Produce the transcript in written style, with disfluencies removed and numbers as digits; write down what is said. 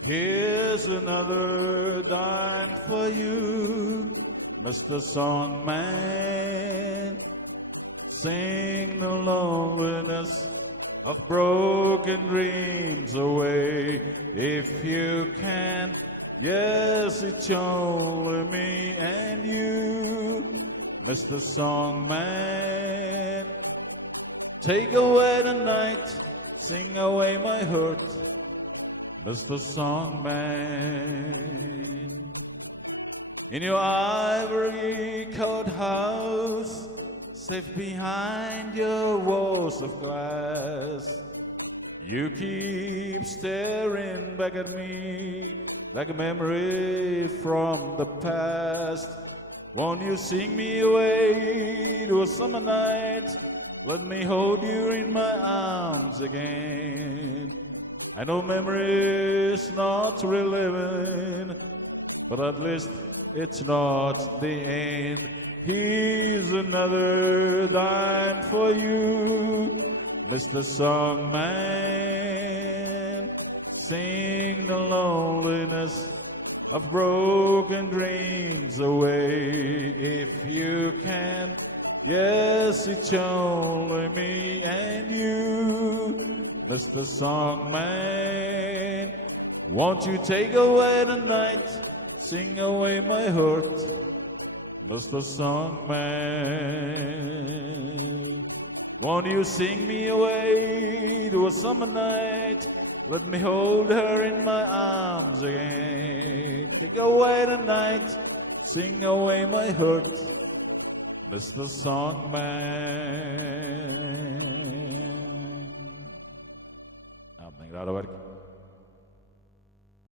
Here's another dime for you, Mr. Songman. Sing the loneliness of broken dreams away if you can. Yes, it's only me and you, Mr. Songman. Take away the night, sing away my hurt, Mr. Songman. In your ivory coat house, safe behind your walls of glass, you keep staring back at me like a memory from the past. Won't you sing me away to a summer night? Let me hold you in my arms again. I know memory is not reliving, but at least it's not the end. Here's another dime for you, Mr. Songman. Sing the loneliness of broken dreams away if you can. Yes, it's only me and you, Mr. Songman. Won't you take away the night, sing away my hurt, Mr. Songman. Won't you sing me away to a summer night? Let me hold her in my arms again. Take away the night, sing away my hurt, Mr. Songman. Abang,